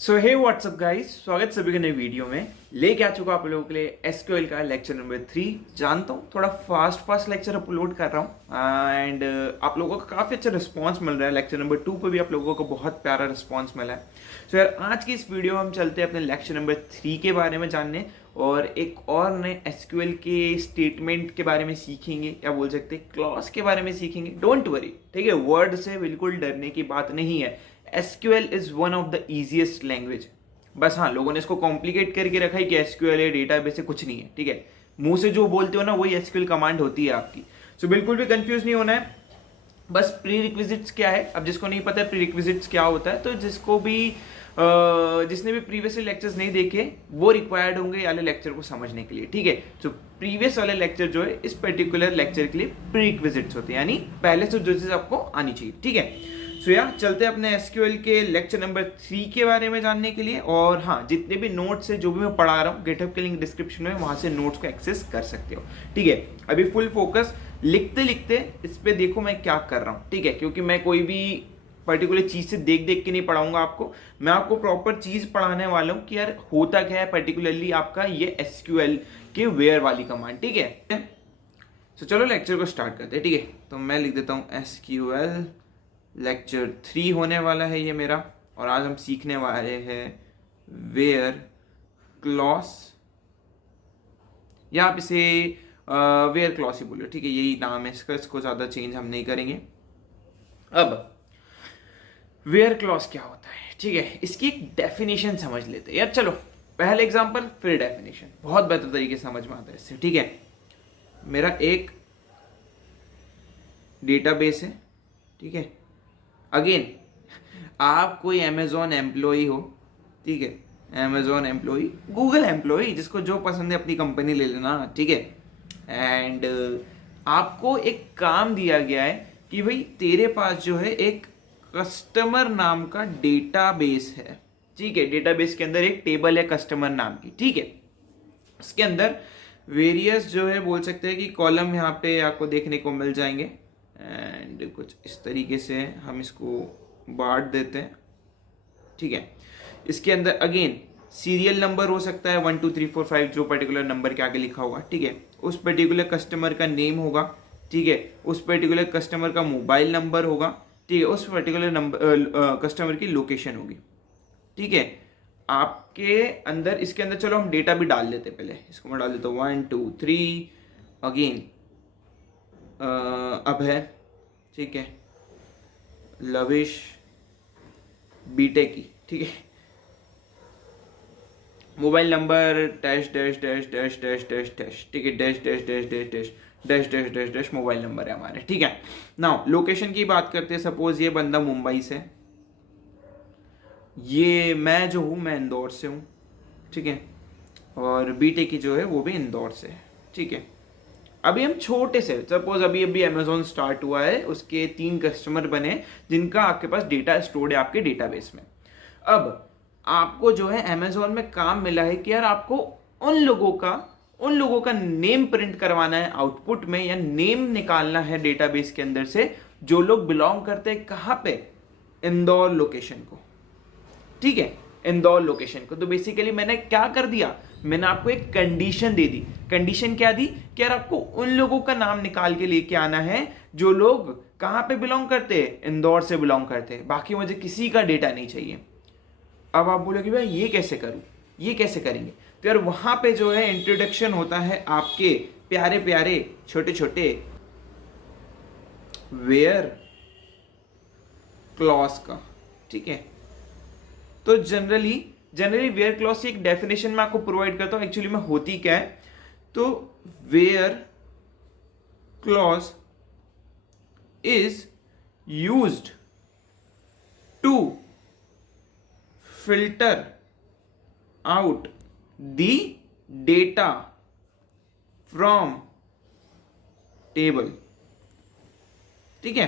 सो हे WhatsApp guys, स्वागत सभी के नए वीडियो में। लेके आ चुका आप लोगों के लिए एसक्यूएल का लेक्चर नंबर 3। जानता हूँ थोड़ा फास्ट लेक्चर अपलोड कर रहा हूँ एंड आप लोगों का काफ़ी अच्छा रिस्पांस मिल रहा है। लेक्चर नंबर 2 पे भी आप लोगों को बहुत प्यारा रिस्पांस मिला है। सो यार आज की इस वीडियो में हम चलते हैं अपने लेक्चर नंबर 3 के बारे में जानने और एक और नए एसक्यूएल के स्टेटमेंट के बारे में सीखेंगे, या बोल सकते हैं क्लॉज के बारे में सीखेंगे। डोंट वरी, ठीक है, वर्ड से बिल्कुल डरने की बात नहीं है। SQL is one of the easiest language. बस हाँ, लोगों ने इसको कॉम्प्लिकेट करके रखा है कि SQL है, डेटाबेस है, कुछ नहीं है। ठीक है, मुंह से जो बोलते हो ना वही SQL कमांड होती है आपकी। सो बिल्कुल भी कंफ्यूज नहीं होना है। बस प्री रिक्विजिट्स क्या है, अब जिसको नहीं पता है प्री रिक्विजिट्स क्या होता है, तो जिसने भी प्रीवियस लेक्चर्स नहीं देखे वो रिक्वायर्ड होंगे वाले लेक्चर को समझने के लिए। ठीक है, तो प्रीवियस वाले लेक्चर जो है इस पर्टिकुलर लेक्चर के लिए प्री रिक्विजिट्स होते हैं, यानी पहले से जो चीज आपको आनी चाहिए। ठीक है, सो यार चलते हैं अपने एसक्यूएल के लेक्चर नंबर 3 के बारे में जानने के लिए। और हाँ, जितने भी नोट्स है जो भी मैं पढ़ा रहा हूँ, गेटअप के लिंक डिस्क्रिप्शन में, वहां से नोट्स को एक्सेस कर सकते हो। ठीक है, अभी फुल फोकस लिखते लिखते इस पे देखो मैं क्या कर रहा हूँ। ठीक है, क्योंकि मैं कोई भी पर्टिकुलर चीज से देख देख के नहीं पढ़ाऊंगा आपको, मैं आपको प्रॉपर चीज पढ़ाने वाला हूँ कि यार होता क्या है पर्टिकुलरली आपका ये एसक्यूएल के वेयर वाली कमांड। ठीक है, तो चलो लेक्चर को स्टार्ट करते हैं। ठीक है, तो मैं लिख देता हूँ एसक्यूएल लेक्चर 3 होने वाला है ये मेरा, और आज हम सीखने वाले हैं वेयर क्लॉज, या आप इसे वेयर क्लॉज ही बोलो। ठीक है, यही नाम है इसका, इसको ज्यादा चेंज हम नहीं करेंगे। अब वेयर क्लॉज क्या होता है, ठीक है, इसकी एक डेफिनेशन समझ लेते हैं यार। चलो पहले एग्जांपल फिर डेफिनेशन, बहुत बेहतर तरीके से समझ में आता है इससे। ठीक है, मेरा एक डेटाबेस है। ठीक है, अगेन आप कोई अमेजोन एम्प्लॉई हो, ठीक है, अमेजोन एम्प्लॉई, गूगल एम्प्लॉई, जिसको जो पसंद है अपनी कंपनी ले लेना। ठीक है, एंड आपको एक काम दिया गया है कि भाई तेरे पास जो है एक कस्टमर नाम का डेटाबेस है। ठीक है, डेटाबेस के अंदर एक टेबल है कस्टमर नाम की। ठीक है, इसके अंदर वेरियस जो है बोल सकते हैं कि कॉलम यहाँ पे आपको देखने को मिल जाएंगे, एंड कुछ इस तरीके से हम इसको बांट देते हैं। ठीक है, इसके अंदर अगेन सीरियल नंबर हो सकता है 1 2 3 4 5, जो पर्टिकुलर नंबर के आगे लिखा होगा। ठीक है, उस पर्टिकुलर कस्टमर का नेम होगा। ठीक है, उस पर्टिकुलर कस्टमर का मोबाइल नंबर होगा। ठीक है, उस पर्टिकुलर नंबर कस्टमर की लोकेशन होगी। ठीक है, आपके अंदर इसके अंदर चलो हम डेटा भी डाल लेते हैं। पहले इसको मैं डाल देता हूँ 1 2 3, अगेन अब है, ठीक है, लविश बीटेक की। ठीक है, mobile number dash dash dash dash dash dash dash, ठीक है, dash dash dash dash dash dash dash dash dash mobile number है हमारे। ठीक है, नाउ लोकेशन की बात करते हैं। सपोज ये बंदा मुंबई से, ये मैं जो हूँ मैं इंदौर से हूँ। ठीक है, और बीटेक की जो है वो भी इंदौर से है। ठीक है, अभी हम छोटे से, सपोज अभी अभी अमेजोन स्टार्ट हुआ है, उसके 3 कस्टमर बने जिनका आपके पास डेटा स्टोर्ड है आपके डेटाबेस में। अब आपको जो है अमेजोन में काम मिला है कि यार आपको उन लोगों का नेम प्रिंट करवाना है आउटपुट में, या नेम निकालना है डेटाबेस के अंदर से जो लोग बिलोंग करते हैं कहाँ पे, इंदौर लोकेशन को। ठीक है, इंदौर लोकेशन को। तो बेसिकली मैंने क्या कर दिया, मैंने आपको एक कंडीशन दे दी। कंडीशन क्या दी कि यार आपको उन लोगों का नाम निकाल के लेके आना है जो लोग कहां पे बिलोंग करते हैं, इंदौर से बिलोंग करते हैं, बाकी मुझे किसी का डेटा नहीं चाहिए। अब आप बोलोगे भाई ये कैसे करूं, ये कैसे करेंगे, तो यार वहां पे जो है इंट्रोडक्शन होता है आपके प्यारे प्यारे छोटे छोटे वेयर क्लॉज का। ठीक है, तो जनरली वेयर क्लॉज की एक डेफिनेशन मैं आपको प्रोवाइड करता हूं, एक्चुअली में होती क्या है। तो where clause is used to filter out the data from table. ठीक है,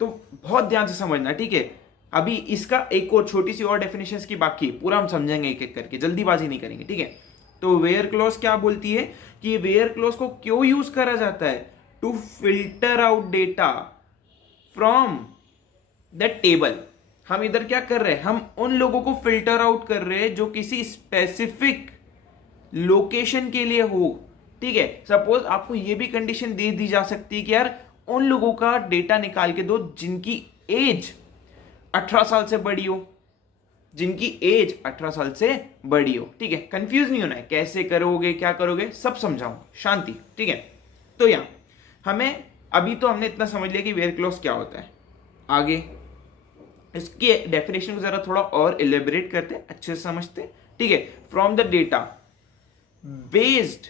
तो बहुत ध्यान से समझना। ठीक है, अभी इसका एक और छोटी सी और डेफिनेशंस की बाकी है, पूरा हम समझेंगे एक एक करके, जल्दीबाजी नहीं करेंगे। ठीक है, तो वेयर क्लॉज क्या बोलती है कि वेयर क्लॉज को क्यों यूज करा जाता है, to filter out data from the table. हम इधर क्या कर रहे हैं, हम उन लोगों को फिल्टर आउट कर रहे हैं जो किसी स्पेसिफिक लोकेशन के लिए हो। ठीक है, सपोज आपको यह भी कंडीशन दे दी जा सकती है कि यार उन लोगों का डेटा निकाल के दो जिनकी एज 18 साल से बड़ी हो, जिनकी एज 18 साल से बड़ी हो। ठीक है, कंफ्यूज नहीं होना है, कैसे करोगे क्या करोगे सब समझाऊंगा, शांति। ठीक है, तो यहां हमें अभी तो हमने इतना समझ लिया कि वेयर क्लॉज क्या होता है। आगे इसके डेफिनेशन को जरा थोड़ा और इलेबोरेट करते हैं, अच्छे से समझते हैं। ठीक है, from the data based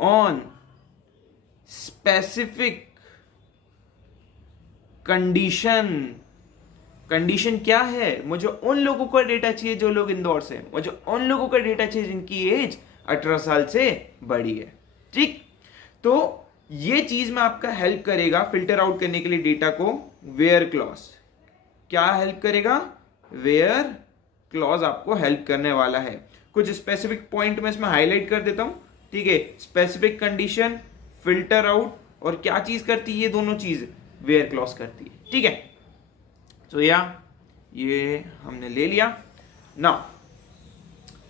on specific condition. Condition क्या है, मुझे उन लोगों का डेटा चाहिए जो लोग इंदौर से, मुझे उन लोगों का डेटा चाहिए जिनकी एज 18 साल से बड़ी है। ठीक, तो ये चीज में आपका हेल्प करेगा फिल्टर आउट करने के लिए डेटा को। वेयर क्लॉज क्या हेल्प करेगा, वेयर क्लॉज आपको हेल्प करने वाला है। कुछ स्पेसिफिक पॉइंट में इसमें हाईलाइट कर देता हूं। ठीक है, स्पेसिफिक कंडीशन, फिल्टर आउट, और क्या चीज करती है, ये दोनों चीज वेयर क्लॉज करती है। ठीक है, तो ये हमने ले लिया ना।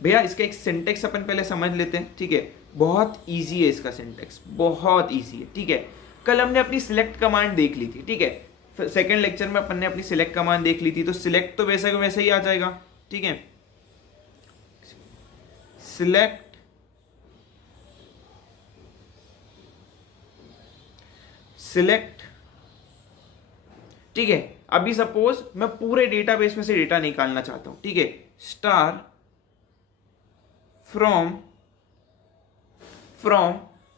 भैया इसका एक सिंटेक्स अपन पहले समझ लेते हैं। ठीक है, बहुत इजी है इसका सिंटेक्स, बहुत इजी है। ठीक है, कल हमने अपनी सिलेक्ट कमांड देख ली थी। ठीक है, सेकंड लेक्चर में अपन ने अपनी सिलेक्ट कमांड देख ली थी, तो सिलेक्ट तो वैसा का वैसा ही आ जाएगा। ठीक है, सिलेक्ट सिलेक्ट। ठीक है, अभी सपोज मैं पूरे डेटाबेस में से डेटा निकालना चाहता हूं। ठीक है, star from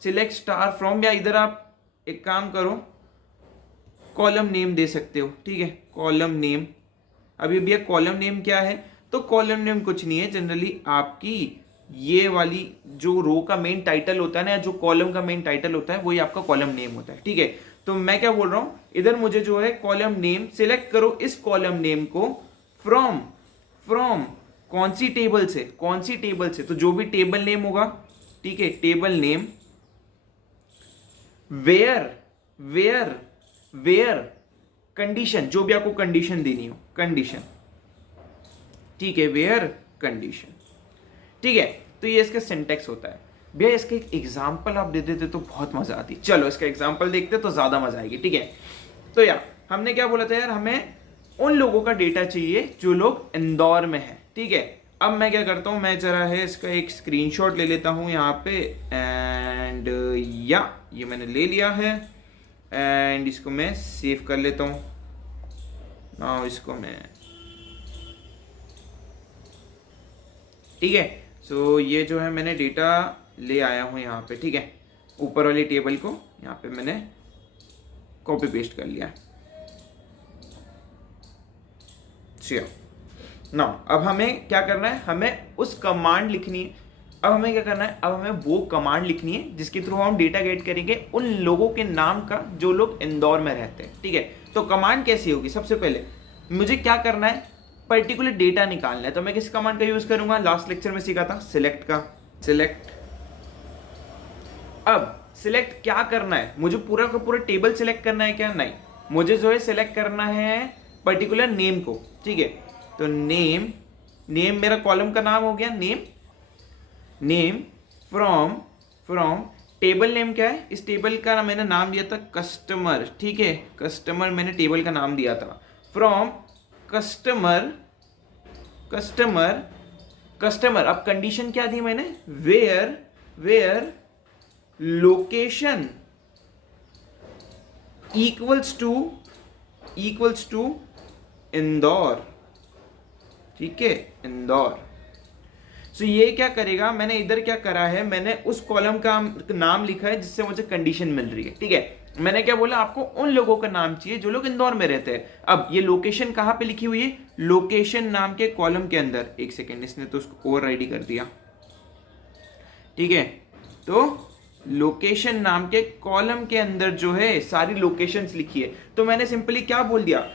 select star from, या इधर आप एक काम करो कॉलम नेम दे सकते हो। ठीक है, कॉलम नेम। अभी भैया कॉलम नेम क्या है, तो कॉलम नेम कुछ नहीं है, जनरली आपकी ये वाली जो रो का मेन टाइटल होता है ना, या जो कॉलम का मेन टाइटल होता है, वही आपका कॉलम नेम होता है। ठीक है, तो मैं क्या बोल रहा हूं, इधर मुझे जो है कॉलम नेम सिलेक्ट करो, इस कॉलम नेम को फ्रॉम कौन सी टेबल से, तो जो भी टेबल नेम होगा। ठीक है, टेबल नेम, वेयर कंडीशन, जो भी आपको कंडीशन देनी हो, कंडीशन। ठीक है, वेयर कंडीशन। ठीक है, तो ये इसका सिंटेक्स होता है। भैया इसका एक एग्जांपल आप दे देते तो बहुत मजा आती। चलो इसका एग्जांपल देखते तो ज्यादा मजा आएगी। ठीक है, तो यार हमने क्या बोला था, यार हमें उन लोगों का डेटा चाहिए जो लोग इंदौर में है। ठीक है, अब मैं क्या करता हूं, मैं जरा है इसका एक स्क्रीनशॉट ले लेता हूं यहाँ पे, एंड ये मैंने ले लिया है, एंड इसको मैं सेव कर लेता हूं। नाउ इसको मैं, ठीक है, सो ये जो है मैंने डेटा ले आया हूं यहाँ पे। ठीक है, ऊपर वाली टेबल को यहाँ पे मैंने कॉपी पेस्ट कर लिया। ना अब हमें क्या करना है, हमें उस कमांड लिखनी है। अब हमें क्या करना है, अब हमें वो कमांड लिखनी है जिसके थ्रू हम डेटा गेट करेंगे उन लोगों के नाम का जो लोग इंदौर में रहते हैं। ठीक है, तो कमांड कैसी होगी, सबसे पहले मुझे क्या करना है, पर्टिकुलर डेटा निकालना है। तो मैं किस कमांड का यूज करूंगा, लास्ट लेक्चर में सीखा था, सिलेक्ट का। सिलेक्ट, अब सिलेक्ट क्या करना है, मुझे पूरा का पूरा टेबल सिलेक्ट करना है क्या, नहीं, मुझे जो है सिलेक्ट करना है पर्टिकुलर नेम को। ठीक है, तो नेम मेरा कॉलम का नाम हो गया, नेम फ्रॉम टेबल नेम क्या है, इस टेबल का मैंने नाम दिया था कस्टमर। ठीक है, कस्टमर मैंने टेबल का नाम दिया था। फ्रॉम कस्टमर, अब कंडीशन क्या दी मैंने, where location equals to Indore. ठीक है, इंदौर। सो ये क्या करेगा, मैंने इधर क्या करा है, मैंने उस कॉलम का नाम लिखा है जिससे मुझे कंडीशन मिल रही है। ठीक है, मैंने क्या बोला, आपको उन लोगों का नाम चाहिए जो लोग इंदौर में रहते हैं। अब ये लोकेशन कहां पे लिखी हुई है, लोकेशन नाम के कॉलम के अंदर। एक सेकेंड, इसने तो उसको ओवरराइड कर दिया। ठीक है, तो लोकेशन नाम के कॉलम के अंदर जो है सारी लोकेशंस लिखी है। तो मैंने सिंपली क्या बोल दिया,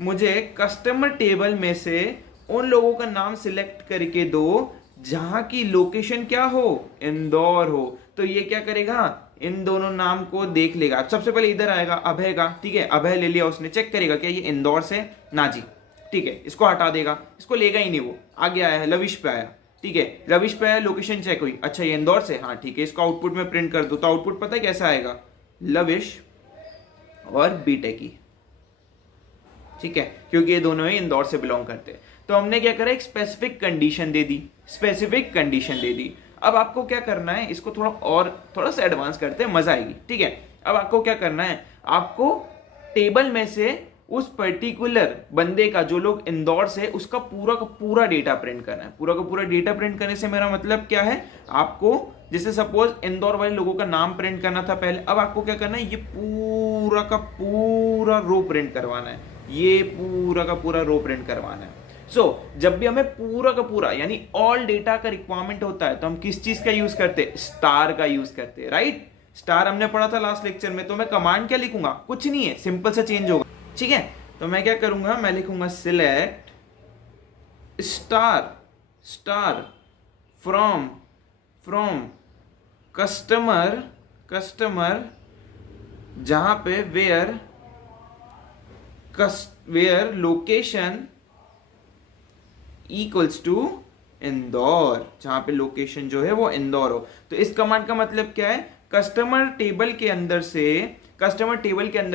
मुझे कस्टमर टेबल में से उन लोगों का नाम सिलेक्ट करके दो जहां की लोकेशन क्या हो, इंदौर हो। तो ये क्या करेगा, इन दोनों नाम को देख लेगा। सबसे पहले इधर आएगा अभय का, ठीक है, अभय ले लिया उसने, चेक करेगा क्या ये इंदौर से, ना जी, ठीक है, इसको हटा देगा, इसको लेगा ही नहीं वो। आगे आया है लविश पे आया, ठीक है, लविश पे आया, लोकेशन चेक हुई, अच्छा ये इंदौर से, हाँ ठीक है, इसको आउटपुट में प्रिंट कर दो। तो आउटपुट पता है कैसा आएगा, लविश और बीटेक की, ठीक है, क्योंकि ये दोनों ही इंदौर से बिलोंग करते हैं। तो हमने क्या करा, एक स्पेसिफिक कंडीशन दे दी, स्पेसिफिक कंडीशन दे दी। अब आपको क्या करना है, इसको थोड़ा सा एडवांस करते हैं, मजा आएगी, ठीक है। अब आपको क्या करना है, आपको टेबल में से उस पर्टिकुलर बंदे का, जो लोग इंदौर से, उसका पूरा का पूरा डेटा प्रिंट करना है। पूरा का पूरा डेटा प्रिंट करने से मेरा मतलब क्या है, आपको जैसे सपोज इंदौर वाले लोगों का नाम प्रिंट करना था पहले, अब आपको क्या करना है, ये पूरा का पूरा रो प्रिंट करवाना है, ये पूरा का पूरा रो प्रिंट करवाना है। जब भी हमें पूरा का पूरा यानी ऑल डेटा का रिक्वायरमेंट होता है, तो हम किस चीज का यूज करते हैं, स्टार का यूज करते हैं, राइट। स्टार हमने पढ़ा था लास्ट लेक्चर में। तो मैं कमांड क्या लिखूंगा, कुछ नहीं है, सिंपल सा चेंज होगा, ठीक है। तो मैं क्या करूंगा, मैं लिखूंगा सिलेक्ट स्टार फ्रॉम कस्टमर जहां पे where location equals to Indore, जहां पे लोकेशन जो है वो इंदौर हो। तो इस कमांड का मतलब क्या है, कस्टमर टेबल के अंदर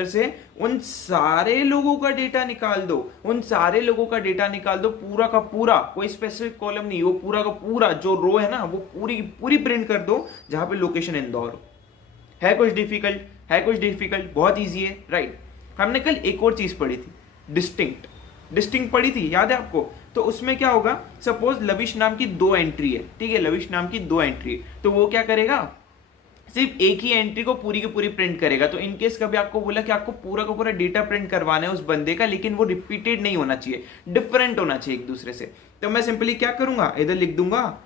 से उन सारे लोगों का डेटा निकाल दो, पूरा का पूरा, कोई स्पेसिफिक कॉलम नहीं, वो पूरा का पूरा जो रो है ना, वो पूरी प्रिंट कर दो जहां पे लोकेशन इंदौर हो। है कुछ डिफिकल्ट, बहुत इजी है, राइट। हमने कल एक और चीज पढ़ी थी, डिस्टिंक्ट पढ़ी थी, याद है आपको। तो उसमें क्या होगा, सपोज लविश नाम की 2 एंट्री है, ठीक है, लविश नाम की 2 एंट्री है, तो वो क्या करेगा, सिर्फ एक ही एंट्री को पूरी की पूरी प्रिंट करेगा। तो इनकेस कभी आपको बोला कि आपको पूरा का पूरा डेटा प्रिंट करवाना है उस बंदे का, लेकिन वो रिपीटेड नहीं होना चाहिए, डिफरेंट होना चाहिए एक दूसरे से, तो मैं सिंपली क्या करूंगा, इधर लिख दूंगा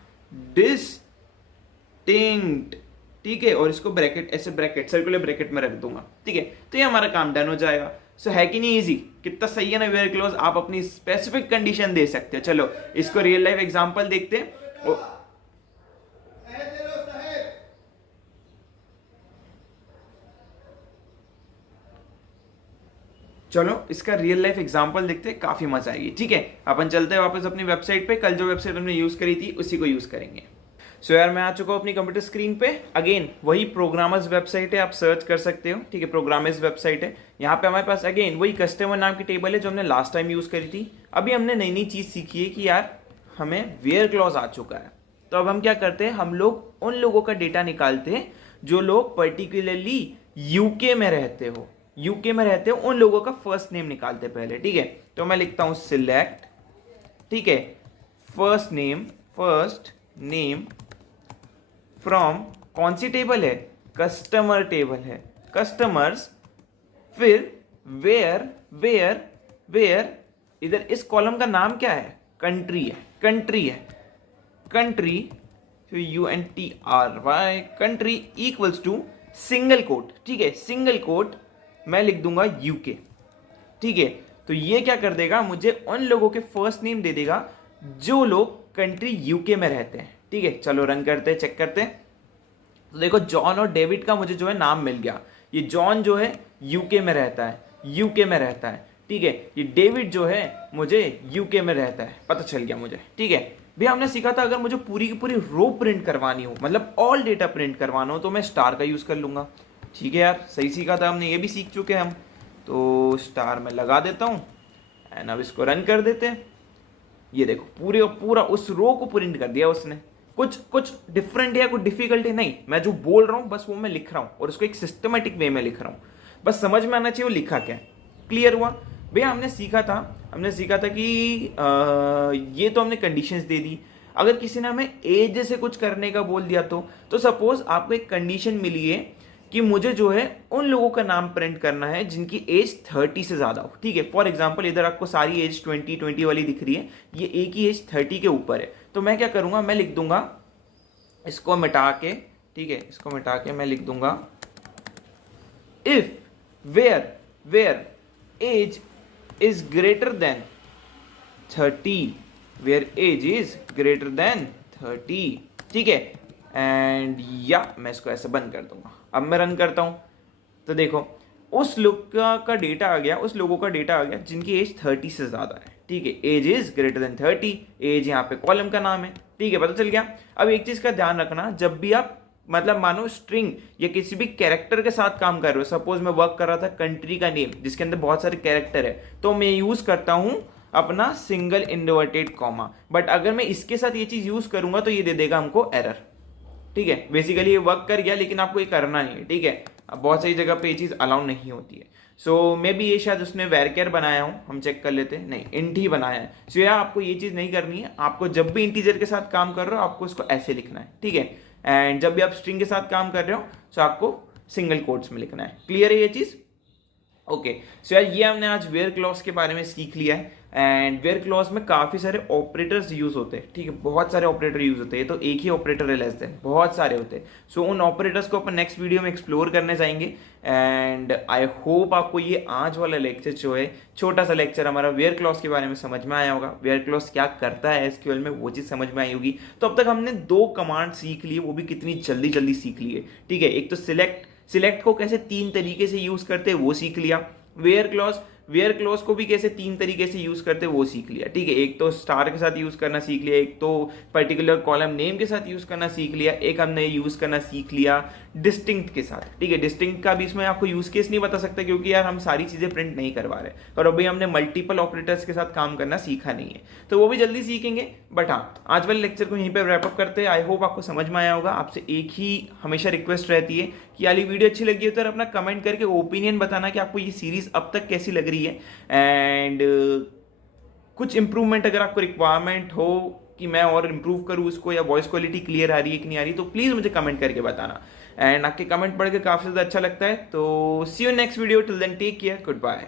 डिस्टिंक्ट, ठीक है, और इसको ब्रैकेट, ऐसे ब्रैकेट, सर्कुलर ब्रैकेट में रख दूंगा, ठीक है। तो ये हमारा काम डन हो जाएगा। है कि नहीं इजी, कितना सही है ना, वेयर क्लोज। आप अपनी स्पेसिफिक कंडीशन दे सकते हो। चलो इसको रियल लाइफ एग्जांपल देखते हैं। चलो इसका रियल लाइफ एग्जांपल देखते हैं, काफी मजा आएगी, ठीक है। अपन चलते हैं वापस अपनी वेबसाइट पे, कल जो वेबसाइट हमने यूज करी थी उसी को यूज करेंगे। यार मैं आ चुका हूँ अपनी कंप्यूटर स्क्रीन पे। अगेन वही प्रोग्रामर्स वेबसाइट है, आप सर्च कर सकते हो, ठीक है, प्रोग्रामर्स वेबसाइट है। यहाँ पे हमारे पास अगेन वही कस्टमर नाम की टेबल है जो हमने लास्ट टाइम यूज करी थी। अभी हमने नई चीज सीखी है कि यार हमें वेयर क्लॉज आ चुका है। तो अब हम क्या करते हैं, हम लोग उन लोगों का डेटा निकालते हैं जो लोग पर्टिकुलरली यूके में रहते हो, उन लोगों का फर्स्ट नेम निकालते पहले, ठीक है। तो मैं लिखता हूं सिलेक्ट, ठीक है, फर्स्ट नेम फ्रॉम, कौन सी टेबल है, कस्टमर टेबल है, कस्टमर्स, फिर वेयर इधर इस कॉलम का नाम क्या है, कंट्री है, country UNTRY, country equals to single quote, ठीक है, सिंगल कोट मैं लिख दूंगा यूके, ठीक है। तो ये क्या कर देगा, मुझे उन लोगों के फर्स्ट नेम दे देगा जो लोग कंट्री यूके में रहते हैं, ठीक है। चलो रन करते हैं, चेक करते हैं। तो देखो जॉन और डेविड का मुझे जो है नाम मिल गया। ये जॉन जो है यूके में रहता है, ठीक है। ये डेविड जो है मुझे यूके में रहता है, पता चल गया मुझे, ठीक है। भैया हमने सीखा था अगर मुझे पूरी की पूरी रो प्रिंट करवानी हो, मतलब ऑल डेटा प्रिंट करवाना हो, तो मैं स्टार का यूज कर लूंगा, ठीक है यार, सही सीखा था हमने, ये भी सीख चुके हैं हम। तो स्टार में लगा देता हूँ एंड अब इसको रन कर देते हैं। ये देखो पूरा उस रो को प्रिंट कर दिया उसने। कुछ डिफरेंट है या कुछ डिफिकल्ट है नहीं, मैं जो बोल रहा हूँ बस वो मैं लिख रहा हूँ और उसको एक सिस्टमेटिक वे में लिख रहा हूँ, बस समझ में आना चाहिए वो लिखा क्या है। क्लियर हुआ भैया। हमने सीखा था कि ये तो हमने कंडीशंस दे दी। अगर किसी ने हमें एज से कुछ करने का बोल दिया तो सपोज आपको एक कंडीशन मिली है कि मुझे जो है उन लोगों का नाम प्रिंट करना है जिनकी एज 30 से ज्यादा हो, ठीक है। फॉर एग्जांपल इधर आपको सारी एज 20 वाली दिख रही है, ये एक ही एज 30 के ऊपर है। तो मैं क्या करूंगा, मैं लिख दूंगा इसको मिटा के, ठीक है, इसको मिटा के मैं लिख दूंगा if where age is greater than 30, where age is greater than 30, ठीक है। एंड या मैं इसको ऐसे बंद कर दूंगा। अब मैं रन करता हूँ तो देखो उस लोग का डेटा आ गया, उस लोगों का डेटा आ गया जिनकी एज 30 से ज़्यादा है, ठीक है। Age is greater than 30, age यहाँ पे कॉलम का नाम है, ठीक है, पता चल गया। अब एक चीज़ का ध्यान रखना, जब भी आप मतलब मानो स्ट्रिंग या किसी भी कैरेक्टर के साथ काम कर रहे हो, सपोज मैं वर्क कर रहा था कंट्री का नेम जिसके अंदर बहुत सारे कैरेक्टर है, तो मैं यूज़ करता हूँ अपना सिंगल इन्वर्टेड कॉमा। बट अगर मैं इसके साथ ये चीज़ यूज़ करूंगा तो ये दे देगा हमको एरर, ठीक है। बेसिकली ये वर्क कर गया लेकिन आपको ये करना नहीं है, ठीक है। अब बहुत सारी जगह पे ये चीज़ अलाउ नहीं होती है। सो मे बी ये शायद उसने वेरकेयर बनाया हो, हम चेक कर लेते हैं, नहीं इंट ही बनाया है। सो यार आपको ये चीज़ नहीं करनी है, आपको जब भी इंटीजर के साथ काम कर रहे हो आपको इसको ऐसे लिखना है, ठीक है। एंड जब भी आप स्ट्रिंग के साथ काम कर रहे हो तो आपको सिंगल कोट्स में लिखना है। क्लियर है ये चीज़? ओके। सो यार ये हमने आज वेयर क्लॉज के बारे में सीख लिया है। एंड वेयर क्लॉज में काफ़ी सारे ऑपरेटर्स यूज होते हैं, ठीक है, बहुत सारे ऑपरेटर यूज होते हैं। तो एक ही ऑपरेटर है लेस देन, बहुत सारे होते हैं। सो उन ऑपरेटर्स को अपन नेक्स्ट वीडियो में एक्सप्लोर करने जाएंगे। एंड आई होप आपको ये आज वाला लेक्चर जो है, छोटा सा लेक्चर हमारा वेयर क्लॉज के बारे में समझ में आया होगा। वेयर क्लॉज क्या करता है एसक्यूएल में वो चीज़ समझ में आई होगी। तो अब तक हमने 2 कमांड सीख ली, वो भी कितनी जल्दी जल्दी सीख ली है, ठीक है। एक तो सिलेक्ट को कैसे 3 तरीके से यूज करते हैं वो सीख लिया। वेयर क्लॉज को भी कैसे 3 तरीके से यूज करते हैं वो सीख लिया, ठीक है। एक तो स्टार के साथ यूज करना सीख लिया, एक तो पर्टिकुलर कॉलम नेम के साथ यूज करना सीख लिया, एक हमने यूज करना सीख लिया डिस्टिंक्ट के साथ, ठीक है। डिस्टिंक्ट का भी इसमें आपको यूज केस नहीं बता सकता क्योंकि यार हम सारी चीजें प्रिंट नहीं करवा रहे और अभी हमने मल्टीपल ऑपरेटर्स के साथ काम करना सीखा नहीं है, तो वो भी जल्दी सीखेंगे। बट हाँ, आज वाले लेक्चर को यहीं पे रैप अप करते हैं। आई होप आपको समझ में आया होगा। आपसे एक ही हमेशा रिक्वेस्ट रहती है कि यार वीडियो अच्छी लगी हो तो अपना कमेंट करके ओपिनियन बताना कि आपको ये सीरीज अब तक कैसी लग रही है। एंड कुछ इंप्रूवमेंट अगर आपको रिक्वायरमेंट हो कि मैं और इम्प्रूव करूँ उसको, या वॉइस क्वालिटी क्लियर आ रही है कि नहीं आ रही, तो प्लीज़ मुझे कमेंट करके बताना। एंड आपके कमेंट पढ़ के काफ़ी ज़्यादा अच्छा लगता है। तो see you next video, till then take care, good bye.